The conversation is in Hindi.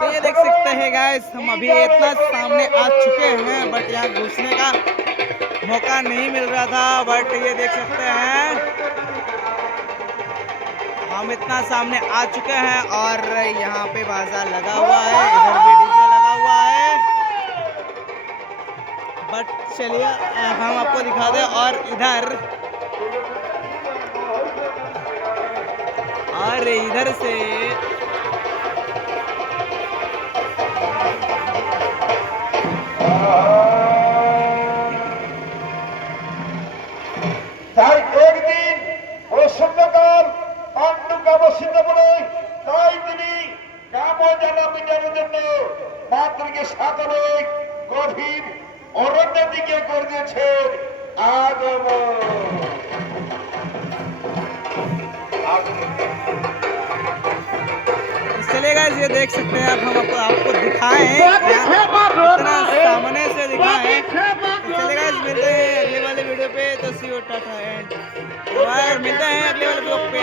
तो ये देख सकते हैं गाइस, हम अभी इतना सामने आ चुके हैं, बट यहाँ घुसने का मौका नहीं मिल रहा था। बट ये देख सकते हैं हम इतना सामने आ चुके हैं और यहाँ पे बाजार लगा हुआ है, इधर भी डीजे लगा हुआ है। बट चलिए हम आपको दिखा दें। और इधर से তাই একদিন প্রসন্নকাল অন্ধকাবসিত বলে তাই তিনি কামনা মিটানোর জন্য মাতৃকে সাঁতরে গভীর অরণ্যের দিকে করে দিয়েছেন আগমন। चलिए गाइस, ये देख सकते हैं अब हम आपको दिखाएं, इतना सामने से दिखाएं। तो चलिए गाइस, मिलते हैं अगले वाले वीडियो पे। तो सी यू, टाटा एंड बाय। मिलते हैं अगले वाले ब्लॉग पे।